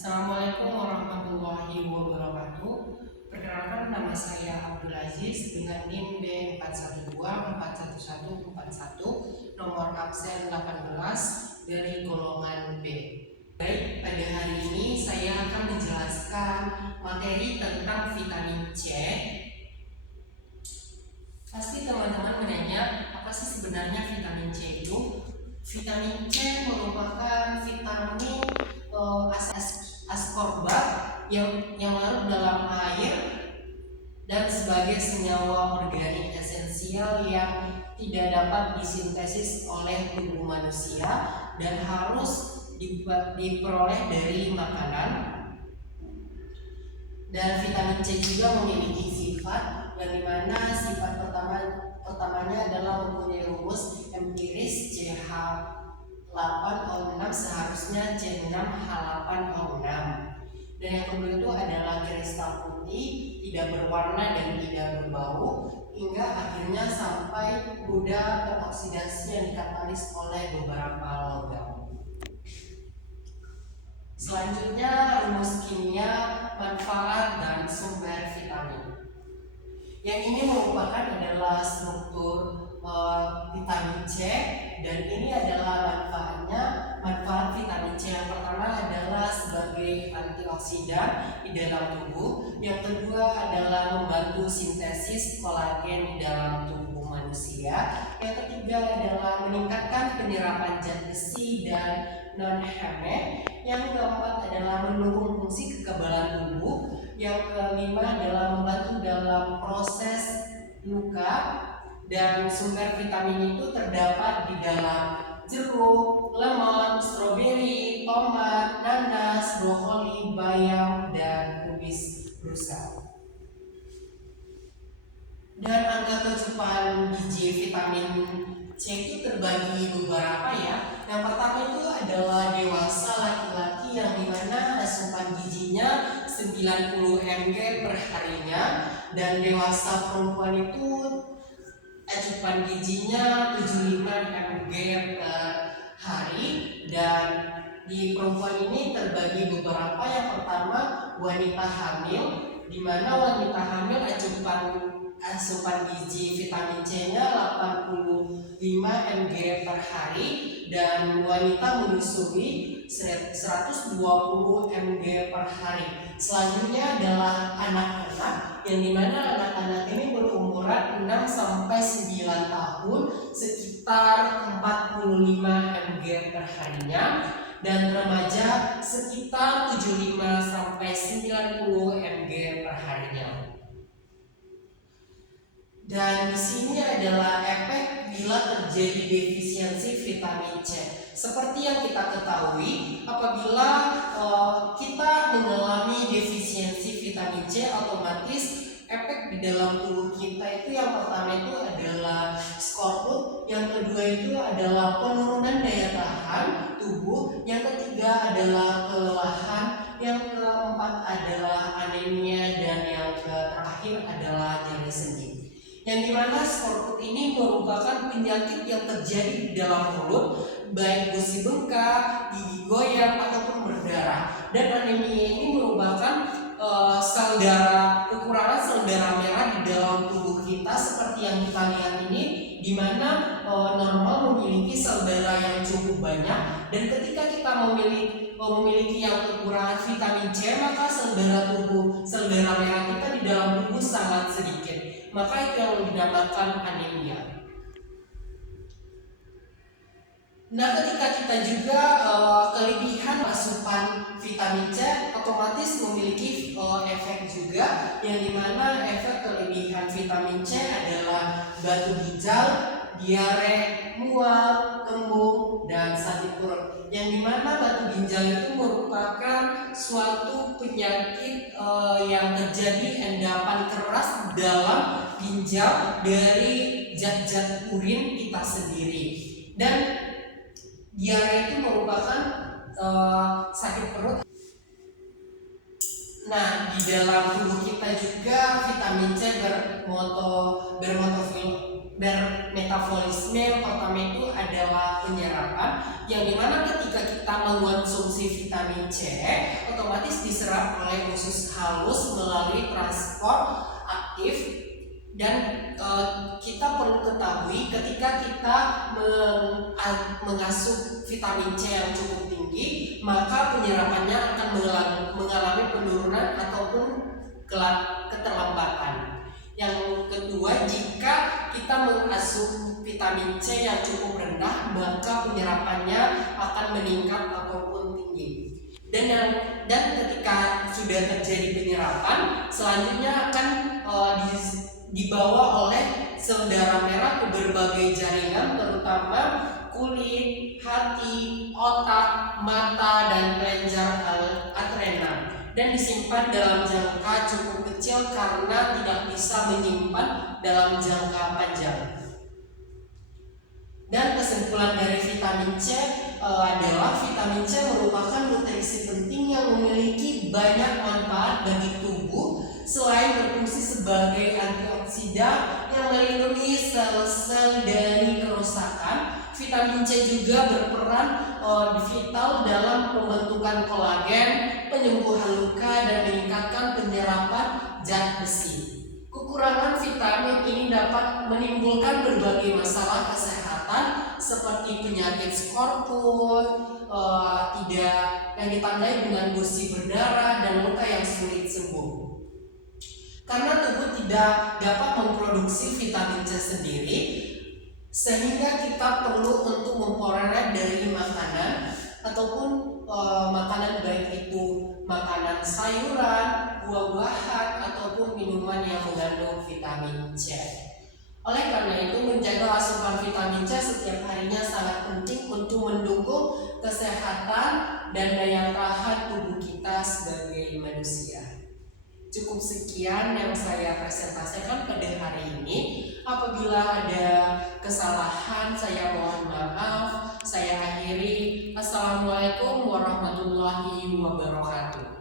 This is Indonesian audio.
Assalamualaikum warahmatullahi wabarakatuh. Perkenalkan, nama saya Abdul Aziz dengan NIM B41241141, nomor absen 18 dari golongan B. Baik, pada hari ini saya akan menjelaskan materi tentang vitamin C. Pasti teman-teman menanya, apa sih sebenarnya vitamin C itu? Vitamin C merupakan vitamin ascorbat yang larut dalam air dan sebagai senyawa organik esensial yang tidak dapat disintesis oleh tubuh manusia dan harus diperoleh dari makanan. Dan vitamin C juga memiliki sifat yang dimana sifat pertamanya adalah mempunyai rumus empiris CH8O6 seharusnya C6H8O6. Dan yang kedua itu adalah kristal putih, tidak berwarna dan tidak berbau, hingga akhirnya sampai mudah teroksidasi yang dikatalis oleh beberapa logam. Selanjutnya, rumus kimia, manfaat, dan sumber vitamin. Yang ini merupakan adalah struktur vitamin C, dan ini adalah manfaatnya. Manfaat vitamin C yang pertama adalah sebagai antioksidan di dalam tubuh. Yang kedua adalah membantu sintesis kolagen di dalam tubuh manusia. Yang ketiga adalah meningkatkan penyerapan zat besi dan non-heme. Yang keempat adalah mendukung fungsi kekebalan tubuh. Yang kelima adalah membantu dalam proses luka. Dan sumber vitamin itu terdapat di dalam jeruk, lemon, stroberi, tomat, nanas, brokoli, bayam, dan kubis rusa. Dan angka kecukupan gizi vitamin C itu terbagi beberapa ya. Yang pertama itu adalah dewasa laki-laki yang dimana asupan gizinya 90 mg per harinya, dan dewasa perempuan itu asupan gizinya 75 mg per hari. Dan di perempuan ini terbagi beberapa. Yang pertama wanita hamil, di mana wanita hamil asupan gizi vitamin C-nya 85 mg per hari, dan wanita menyusui 120 mg per hari. Selanjutnya adalah anak-anak, yang dimana anak-anak ini berumuran 6 sampai 9 tahun, sekitar 45 mg per harinya, dan remaja sekitar 75 sampai 90 mg per harinya. Dan di sini adalah efek bila terjadi defisiensi vitamin C. Seperti yang kita ketahui, apabila kita mengalami defisiensi vitamin C, otomatis efek di dalam tubuh kita itu yang pertama itu adalah skorbut, yang kedua itu adalah penurunan daya tahan tubuh, yang ketiga adalah kelelahan, yang keempat adalah anemia, dan yang terakhir adalah nyeri sendi. Yang dimana skorbut ini merupakan penyakit yang terjadi di dalam mulut, baik gusi bengkak, gigi goyang, ataupun berdarah. Dan anemia ini merupakan kekurangan sel darah merah di dalam tubuh kita, seperti yang kita lihat ini, di mana normal memiliki sel darah yang cukup banyak, dan ketika kita memiliki yang kekurangan vitamin C, maka sel darah merah kita di dalam tubuh sangat sedikit. Maka itu yang dinamakan anemia. Nah, ketika kita juga kelebihan asupan vitamin C, otomatis memiliki efek juga, yang dimana efek kelebihan vitamin C adalah batu ginjal, diare, mual, kembung, dan sakit perut. Yang dimana batu ginjal itu merupakan suatu penyakit yang terjadi endapan keras dalam ginjal dari zat-zat urin kita sendiri. Dan diare itu merupakan sakit perut. Nah, di dalam tubuh kita juga vitamin C bermetabolisme. Yang pertama itu adalah penyerapan, yang dimana ketika kita mengonsumsi vitamin C, otomatis diserap oleh usus halus melalui transport aktif. Dan kita perlu ketahui ketika kita mengasup vitamin C yang cukup tinggi, maka penyerapannya akan mengalami penurunan ataupun keterlambatan. Yang kedua, jika kita mengasup vitamin C yang cukup rendah, maka penyerapannya akan meningkat ataupun tinggi. Dan ketika sudah terjadi penyerapan, selanjutnya akan dibawa oleh sel darah merah ke berbagai jaringan, terutama kulit, hati, otak, mata, dan kelenjar adrenal, dan disimpan dalam jangka cukup kecil karena tidak bisa menyimpan dalam jangka panjang. Dan kesimpulan dari vitamin C adalah vitamin C merupakan nutrisi penting yang memiliki banyak manfaat bagi tubuh. Selain berfungsi sebagai antioksidan yang melindungi sel-sel dari kerusakan, vitamin C juga berperan vital dalam pembentukan kolagen, penyembuhan luka, dan meningkatkan penyerapan zat besi. Kekurangan vitamin ini dapat menimbulkan berbagai masalah kesehatan seperti penyakit skorpun, yang ditandai dengan gusi berdarah dan luka yang sulit sembuh. Karena tubuh tidak dapat memproduksi vitamin C sendiri, sehingga kita perlu untuk memperoleh dari makanan ataupun makanan, baik itu makanan sayuran, buah-buahan, ataupun minuman yang mengandung vitamin C. Oleh karena itu, menjaga asupan vitamin C setiap harinya sangat penting untuk mendukung kesehatan dan daya tahan tubuh kita sebagai manusia. Cukup sekian yang saya presentasikan pada hari ini. Apabila ada kesalahan, saya mohon maaf. Saya akhiri. Assalamualaikum warahmatullahi wabarakatuh.